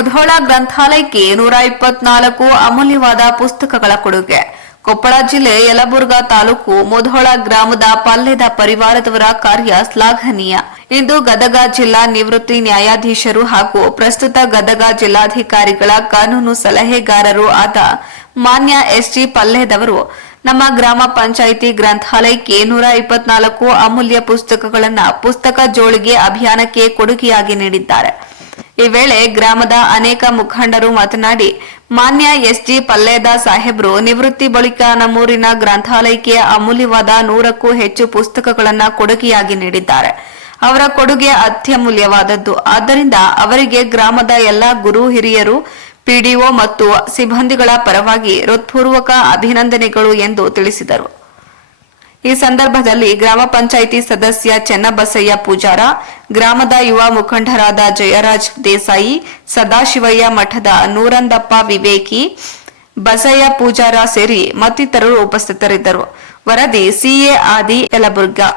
ಮುಧೋಳ ಗ್ರಂಥಾಲಯಕ್ಕೆ ನೂರ ಇಪ್ಪತ್ನಾಲ್ಕು ಅಮೂಲ್ಯವಾದ ಪುಸ್ತಕಗಳ ಕೊಡುಗೆ. ಕೊಪ್ಪಳ ಜಿಲ್ಲೆ ಯಲಬುರ್ಗಾ ತಾಲೂಕು ಮುಧೋಳ ಗ್ರಾಮದ ಪಲ್ಲೆದ ಪರಿವಾರದವರ ಕಾರ್ಯ ಶ್ಲಾಘನೀಯ. ಇಂದು ಗದಗ ಜಿಲ್ಲಾ ನಿವೃತ್ತಿ ನ್ಯಾಯಾಧೀಶರು ಹಾಗೂ ಪ್ರಸ್ತುತ ಗದಗ ಜಿಲ್ಲಾಧಿಕಾರಿಗಳ ಕಾನೂನು ಸಲಹೆಗಾರರು ಆದ ಮಾನ್ಯ ಎಸ್ಜಿ ಪಲ್ಲೆದವರು, ನಮ್ಮ ಗ್ರಾಮ ಪಂಚಾಯಿತಿ ಗ್ರಂಥಾಲಯಕ್ಕೆ ನೂರ ಇಪ್ಪತ್ನಾಲ್ಕು ಅಮೂಲ್ಯ ಪುಸ್ತಕಗಳನ್ನು ಪುಸ್ತಕ ಜೋಳಿಗೆ ಅಭಿಯಾನಕ್ಕೆ ಕೊಡುಗೆಯಾಗಿ ನೀಡಿದ್ದಾರೆ. ಈ ವೇಳೆ ಗ್ರಾಮದ ಅನೇಕ ಮುಖಂಡರು ಮಾತನಾಡಿ, ಮಾನ್ಯ ಎಸ್ಜಿ ಪಲ್ಲೇದ ಸಾಹೇಬ್ರು ನಿವೃತ್ತಿ ಬಳಿಕ ನಮ್ಮೂರಿನ ಗ್ರಂಥಾಲಯಕ್ಕೆ ಅಮೂಲ್ಯವಾದ ನೂರಕ್ಕೂ ಹೆಚ್ಚು ಪುಸ್ತಕಗಳನ್ನು ಕೊಡುಗೆಯಾಗಿ ನೀಡಿದ್ದಾರೆ. ಅವರ ಕೊಡುಗೆ ಅತ್ಯಮೂಲ್ಯವಾದದ್ದು. ಆದ್ದರಿಂದ ಅವರಿಗೆ ಗ್ರಾಮದ ಎಲ್ಲಾ ಗುರು ಹಿರಿಯರು, ಪಿಡಿಒ ಮತ್ತು ಸಿಬ್ಬಂದಿಗಳ ಪರವಾಗಿ ಹೃತ್ಪೂರ್ವಕ ಅಭಿನಂದನೆಗಳು ಎಂದು ತಿಳಿಸಿದರು. ಈ ಸಂದರ್ಭದಲ್ಲಿ ಗ್ರಾಮ ಪಂಚಾಯಿತಿ ಸದಸ್ಯ ಚೆನ್ನಬಸಯ್ಯ ಪೂಜಾರ, ಗ್ರಾಮದ ಯುವ ಮುಖಂಡರಾದ ಜಯರಾಜ್ ದೇಸಾಯಿ, ಸದಾಶಿವಯ್ಯ ಮಠದ ನೂರಂದಪ್ಪ ವಿವೇಕಿ, ಬಸಯ್ಯ ಪೂಜಾರ ಸೇರಿ ಮತ್ತಿತರರು ಉಪಸ್ಥಿತರಿದ್ದರು. ವರದಿ ಸಿಎ ಆದಿ ಯಲಬುರ್ಗಾ.